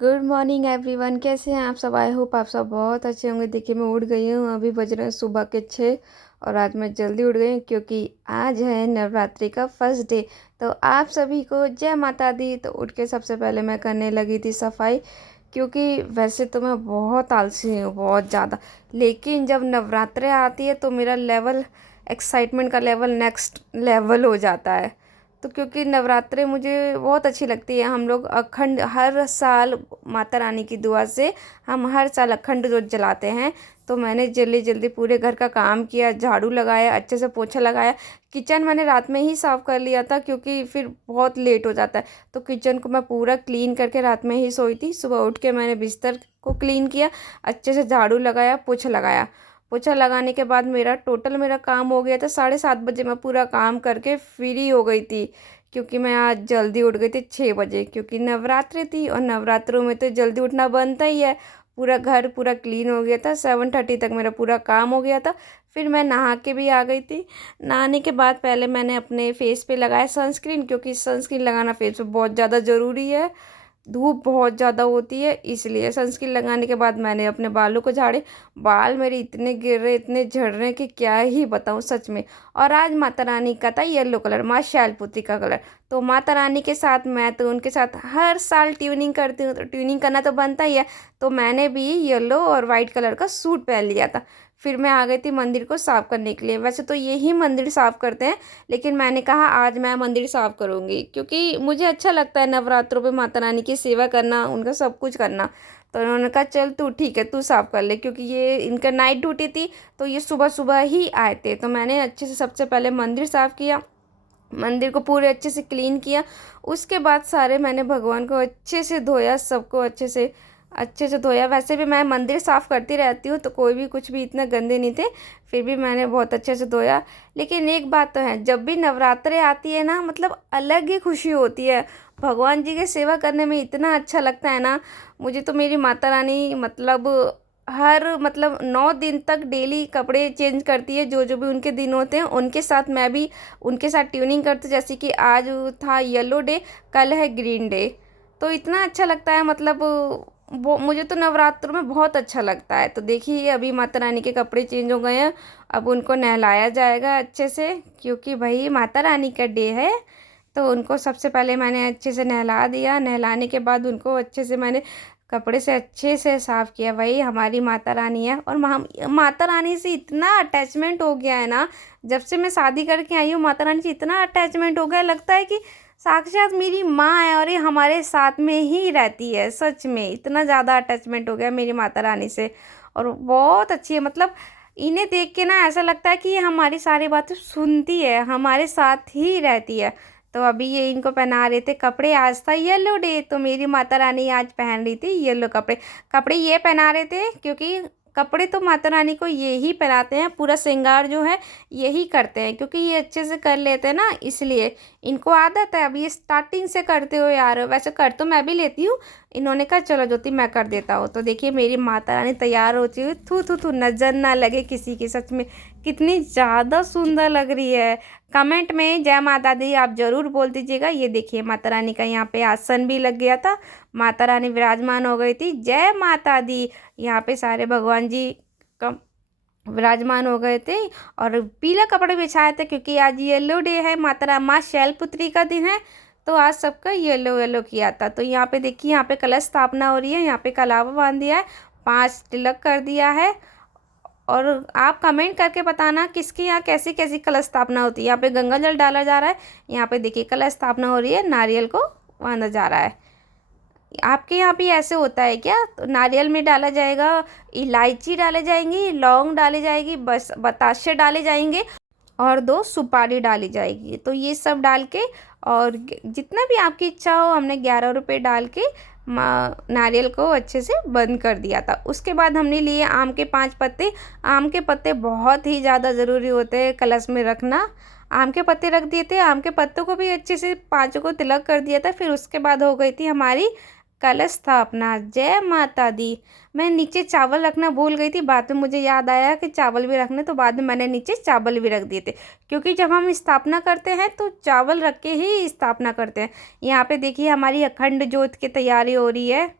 Good morning everyone. कैसे हैं आप सब? आई होप आप सब बहुत अच्छे होंगे। देखिए मैं उठ गई हूँ, अभी बज रहे हैं सुबह के 6। और आज मैं जल्दी उठ गई हूँ क्योंकि आज है नवरात्रि का फर्स्ट डे। तो आप सभी को जय माता दी। तो उठ के सबसे पहले मैं करने लगी थी सफाई, क्योंकि वैसे तो मैं बहुत आलसी हूँ, बहुत ज़्यादा। लेकिन जब नवरात्रि आती है तो मेरा लेवल, एक्साइटमेंट का लेवल नेक्स्ट लेवल हो जाता है। तो क्योंकि नवरात्रे मुझे बहुत अच्छी लगती है। हम लोग अखंड हर साल माता रानी की दुआ से हम हर साल अखंड जोत जलाते हैं। तो मैंने जल्दी जल्दी पूरे घर का काम किया, झाड़ू लगाया, अच्छे से पोछा लगाया। किचन मैंने रात में ही साफ़ कर लिया था क्योंकि फिर बहुत लेट हो जाता है। तो किचन को मैं पूरा क्लीन करके रात में ही सोई थी। सुबह उठ के मैंने बिस्तर को क्लीन किया, अच्छे से झाड़ू लगाया, पोछा लगाया। पोछा लगाने के बाद मेरा काम हो गया था। 7:30 बजे मैं पूरा काम करके फ्री हो गई थी, क्योंकि मैं आज जल्दी उठ गई थी 6 बजे, क्योंकि नवरात्रि थी और नवरात्रों में तो जल्दी उठना बनता ही है। पूरा घर पूरा क्लीन हो गया था, 7:30 तक मेरा पूरा काम हो गया था। फिर मैं नहा के भी आ गई थी। नहाने के बाद पहले मैंने अपने फेस पे लगाया सनस्क्रीन, क्योंकि सनस्क्रीन लगाना फेस पे बहुत ज़्यादा ज़रूरी है। धूप बहुत ज़्यादा होती है, इसलिए सनस्क्रीन लगाने के बाद मैंने अपने बालों को झाड़े। बाल मेरे इतने गिर रहे, इतने झड़ रहे कि क्या ही बताऊँ सच में। और आज माता रानी का था येलो कलर, माँ शैलपुत्री का कलर। तो माता रानी के साथ मैं तो उनके साथ हर साल ट्यूनिंग करती हूँ, तो ट्यूनिंग करना तो बनता ही है। तो मैंने भी येलो और वाइट कलर का सूट पहन लिया था। फिर मैं आ गई थी मंदिर को साफ़ करने के लिए। वैसे तो यही मंदिर साफ़ करते हैं, लेकिन मैंने कहा आज मैं मंदिर साफ़ करूँगी, क्योंकि मुझे अच्छा लगता है नवरात्रों पे माता रानी की सेवा करना, उनका सब कुछ करना। तो उन्होंने कहा चल तू ठीक है, तू साफ़ कर ले, क्योंकि ये इनका नाइट ड्यूटी थी। तो ये सुबह सुबह ही आए थे। तो मैंने अच्छे से सबसे पहले मंदिर साफ़ किया, मंदिर को पूरे अच्छे से क्लीन किया। उसके बाद सारे मैंने भगवान को अच्छे से धोया, सबको अच्छे से धोया। वैसे भी मैं मंदिर साफ़ करती रहती हूँ, तो कोई भी कुछ भी इतना गंदे नहीं थे। फिर भी मैंने बहुत अच्छे से धोया। लेकिन एक बात तो है, जब भी नवरात्रे आती है ना, मतलब अलग ही खुशी होती है। भगवान जी की सेवा करने में इतना अच्छा लगता है ना। मुझे तो मेरी माता रानी मतलब 9 दिन तक डेली कपड़े चेंज करती है। जो जो भी उनके दिन होते हैं उनके साथ मैं भी उनके साथ ट्यूनिंग करती हूँ। जैसे कि आज था येलो डे, कल है ग्रीन डे। तो इतना अच्छा लगता है, मतलब वो मुझे तो नवरात्रों में बहुत अच्छा लगता है। तो देखिए अभी माता रानी के कपड़े चेंज हो गए हैं, अब उनको नहलाया जाएगा अच्छे से, क्योंकि भाई माता रानी का डे है। तो उनको सबसे पहले मैंने अच्छे से नहला दिया। नहलाने के बाद उनको अच्छे से मैंने कपड़े से अच्छे से साफ़ किया। भाई हमारी माता रानी है, और माता रानी से इतना अटैचमेंट हो गया है ना। जब से मैं शादी करके आई हूँ, माता रानी से इतना अटैचमेंट हो गया, लगता है कि साक्षात मेरी माँ है और ये हमारे साथ में ही रहती है। सच में इतना ज़्यादा अटैचमेंट हो गया मेरी माता रानी से। और बहुत अच्छी है, मतलब इन्हें देख के ना ऐसा लगता है कि ये हमारी सारी बातें सुनती है, हमारे साथ ही रहती है। तो अभी ये इनको पहना रहे थे कपड़े। आज था येलो डे, तो मेरी माता रानी आज पहन रही थी येलो कपड़े। कपड़े ये पहना रहे थे क्योंकि कपड़े तो माता रानी को ये ही पहनाते हैं, पूरा श्रृंगार जो है यही करते हैं, क्योंकि ये अच्छे से कर लेते हैं ना, इसलिए इनको आदत है। अभी ये स्टार्टिंग से करते हो यार, वैसे कर तो मैं भी लेती हूँ। इन्होंने कहा चलो ज्योति मैं कर देता हूँ। तो देखिए मेरी माता रानी तैयार होती हुई, थू थू थू, नजर ना लगे किसी की। सच में कितनी ज़्यादा सुंदर लग रही है। कमेंट में जय माता दी आप ज़रूर बोल दीजिएगा। ये देखिए माता रानी का यहाँ पे आसन भी लग गया था, माता रानी विराजमान हो गई थी। जय माता दी। यहाँ पे सारे भगवान जी का विराजमान हो गए थे, और पीला कपड़े बिछाए थे, क्योंकि आज येलो डे है, माँ शैलपुत्री का दिन है। तो आज सबका येलो येलो किया था। तो यहाँ पे देखिए, यहाँ पे कलश स्थापना हो रही है, यहाँ पे कलावा बांध दिया है, 5 तिलक कर दिया है। और आप कमेंट करके बताना किसके यहाँ कैसी कैसी कलश स्थापना होती है। यहाँ पे गंगा जल डाला जा रहा है, यहाँ पे देखिए कलश स्थापना हो रही है, नारियल को बांधा जा रहा है। आपके यहाँ भी ऐसे होता है क्या? तो नारियल में डाला जाएगा, इलायची डाले जाएंगी, लौंग डाली जाएगी, बस बताशे डाले जाएंगे, और 2 सुपारी डाली जाएगी। तो ये सब डाल के, और जितना भी आपकी इच्छा हो, हमने 11 रुपये डाल के नारियल को अच्छे से बंद कर दिया था। उसके बाद हमने लिए आम के 5 पत्ते। आम के पत्ते बहुत ही ज़्यादा ज़रूरी होते हैं कलश में रखना। आम के पत्ते रख दिए थे, आम के पत्तों को भी अच्छे से 5 को तिलक कर दिया था। फिर उसके बाद हो गई थी हमारी कलश स्थापना। जय माता दी। मैं नीचे चावल रखना भूल गई थी, बाद में मुझे याद आया कि चावल भी रखने, तो बाद में मैंने नीचे चावल भी रख दिए थे, क्योंकि जब हम स्थापना करते हैं तो चावल रख के ही स्थापना करते हैं। यहाँ पे देखिए हमारी अखंड ज्योत की तैयारी हो रही है।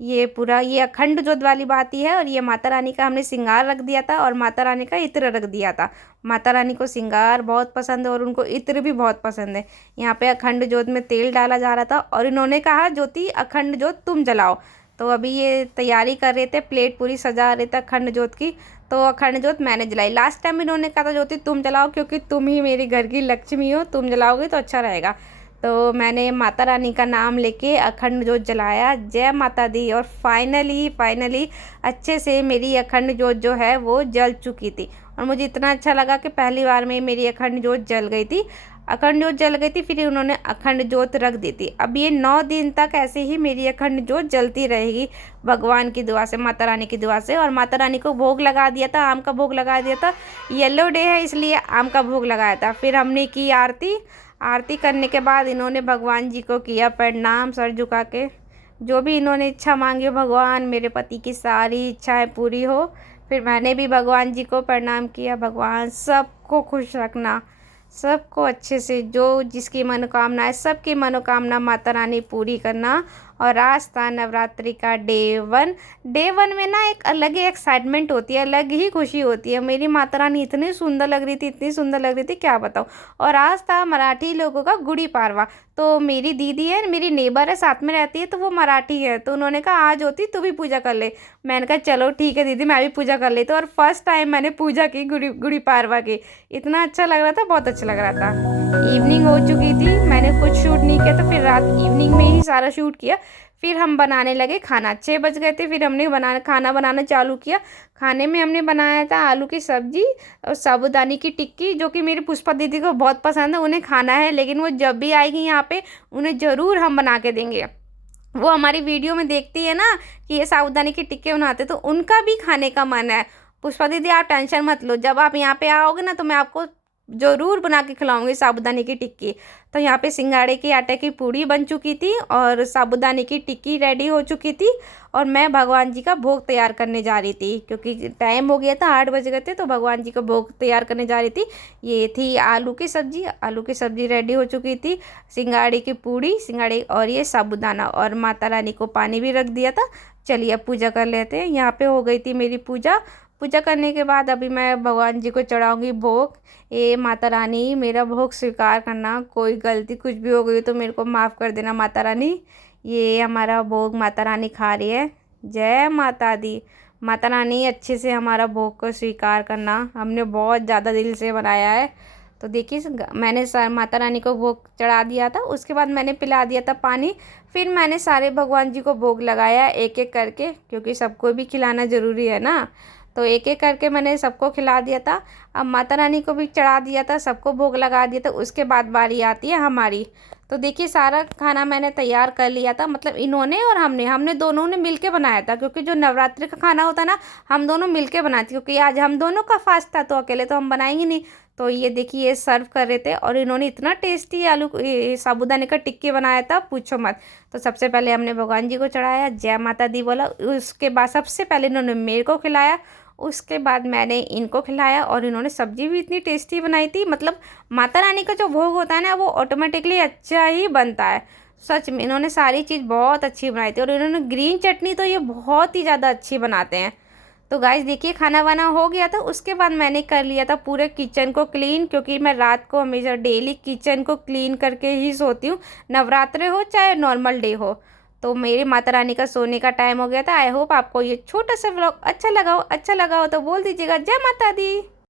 ये पूरा ये अखंड जोत वाली बात ही है। और ये माता रानी का हमने श्रृंगार रख दिया था और माता रानी का इत्र रख दिया था। माता रानी को श्रृंगार बहुत पसंद है और उनको इत्र भी बहुत पसंद है। यहाँ पे अखंड जोत में तेल डाला जा रहा था और इन्होंने कहा ज्योति अखंड जोत तुम जलाओ। तो अभी ये तैयारी कर रहे थे, प्लेट पूरी सजा रहे थे अखंड जोत की। तो अखंड जोत मैंने जलाई। लास्ट टाइम इन्होंने कहा था ज्योति तुम जलाओ, क्योंकि तुम ही मेरी घर की लक्ष्मी हो, तुम जलाओगे तो अच्छा रहेगा। तो मैंने माता रानी का नाम लेके अखंड जोत जलाया। जय माता दी। और फाइनली अच्छे से मेरी अखंड जोत जो है वो जल चुकी थी। और मुझे इतना अच्छा लगा कि पहली बार में मेरी अखंड जोत जल गई थी। अखंड जोत जल गई थी, फिर उन्होंने अखंड जोत रख दी थी। अब ये 9 दिन तक ऐसे ही मेरी अखंड जोत जलती रहेगी, भगवान की दुआ से, माता रानी की दुआ से। और माता रानी को भोग लगा दिया था, आम का भोग लगा दिया था। येलो डे है इसलिए आम का भोग लगाया था। फिर हमने की आरती। आरती करने के बाद इन्होंने भगवान जी को किया प्रणाम सर झुका के। जो भी इन्होंने इच्छा मांगी हो, भगवान मेरे पति की सारी इच्छाएं पूरी हो। फिर मैंने भी भगवान जी को प्रणाम किया, भगवान सबको खुश रखना, सबको अच्छे से, जो जिसकी मनोकामना है सबकी मनोकामना माता रानी पूरी करना। और आज था नवरात्रि का डे 1 में ना एक अलग ही एक्साइटमेंट होती है, अलग ही खुशी होती है। मेरी माता रानी इतनी सुंदर लग रही थी, इतनी सुंदर लग रही थी, क्या बताऊँ। और आज था मराठी लोगों का गुड़ी पाड़वा। तो मेरी दीदी है, मेरी नेबर है, साथ में रहती है, तो वो मराठी है। तो उन्होंने कहा आज होती तू भी पूजा कर ले। मैंने कहा चलो ठीक है दीदी, मैं भी पूजा कर लेती हूँ। और फर्स्ट टाइम मैंने पूजा की गुड़ी गुड़ी पाड़वा की। इतना अच्छा लग रहा था, बहुत अच्छा लग रहा था। इवनिंग हो चुकी थी, मैंने कुछ शूट नहीं किया, तो फिर रात इवनिंग में ही सारा शूट किया। फिर हम बनाने लगे खाना। 6 बज गए थे, फिर हमने खाना बनाना चालू किया। खाने में हमने बनाया था आलू की सब्जी और साबूदानी की टिक्की, जो कि मेरी पुष्पा दीदी को बहुत पसंद है, उन्हें खाना है। लेकिन वो जब भी आएगी यहाँ पे उन्हें ज़रूर हम बना के देंगे। वो हमारी वीडियो में देखती है ना कि ये साबूदानी की टिक्के बनाते, तो उनका भी खाने का मन है। पुष्पा दीदी आप टेंशन मत लो, जब आप यहाँ पे आओगे ना तो मैं आपको ज़रूर बना के खिलाऊंगी साबूदाने की टिक्की। तो यहाँ पे सिंगाड़े के आटे की पूड़ी बन चुकी थी और साबूदाने की टिक्की रेडी हो चुकी थी। और मैं भगवान जी का भोग तैयार करने जा रही थी, क्योंकि टाइम हो गया था, 8 बज गए थे, तो भगवान जी का भोग तैयार करने जा रही थी। ये थी आलू की सब्जी रेडी हो चुकी थी, सिंगाड़े की पूड़ी, सिंगाड़े और ये साबूदाना, और माता रानी को पानी भी रख दिया था। चलिए अब पूजा कर लेते हैं। यहाँ पे हो गई थी मेरी पूजा। पूजा करने के बाद अभी मैं भगवान जी को चढ़ाऊंगी भोग। ए माता रानी मेरा भोग स्वीकार करना, कोई गलती कुछ भी हो गई तो मेरे को माफ़ कर देना माता रानी। ये हमारा भोग माता रानी खा रही है। जय माता दी। माता रानी अच्छे से हमारा भोग को स्वीकार करना, हमने बहुत ज़्यादा दिल से बनाया है। तो देखिए मैंने माता रानी को भोग चढ़ा दिया था, उसके बाद मैंने पिला दिया था पानी। फिर मैंने सारे भगवान जी को भोग लगाया एक एक करके, क्योंकि सबको भी खिलाना ज़रूरी है ना। तो एक एक करके मैंने सबको खिला दिया था। अब माता रानी को भी चढ़ा दिया था, सबको भोग लगा दिया था। उसके बाद बारी आती है हमारी। तो देखिए सारा खाना मैंने तैयार कर लिया था, मतलब इन्होंने और हमने दोनों ने मिल के बनाया था, क्योंकि जो नवरात्रि का खाना होता है ना हम दोनों मिल के बनाते, क्योंकि आज हम दोनों का फास्ट था, तो अकेले तो हम बनाएंगे नहीं। तो ये देखिए ये सर्व कर रहे थे और इन्होंने इतना टेस्टी साबूदाने का टिक्की बनाया था, पूछो मत। तो सबसे पहले हमने भगवान जी को चढ़ाया, जय माता दी बोला। उसके बाद सबसे पहले इन्होंने मेरे को खिलाया, उसके बाद मैंने इनको खिलाया। और इन्होंने सब्जी भी इतनी टेस्टी बनाई थी, मतलब माता रानी का जो भोग होता है ना वो ऑटोमेटिकली अच्छा ही बनता है। सच में इन्होंने सारी चीज़ बहुत अच्छी बनाई थी। और इन्होंने ग्रीन चटनी तो ये बहुत ही ज़्यादा अच्छी बनाते हैं। तो गाइस देखिए खाना वाना हो गया था, उसके बाद मैंने कर लिया था पूरे किचन को क्लीन, क्योंकि मैं रात को हमेशा डेली किचन को क्लीन करके ही सोती हूँ, नवरात्रे हो चाहे नॉर्मल डे हो। तो मेरी माता रानी का सोने का टाइम हो गया था। आई होप आपको ये छोटा सा व्लॉग अच्छा लगा हो तो बोल दीजिएगा जय माता दी।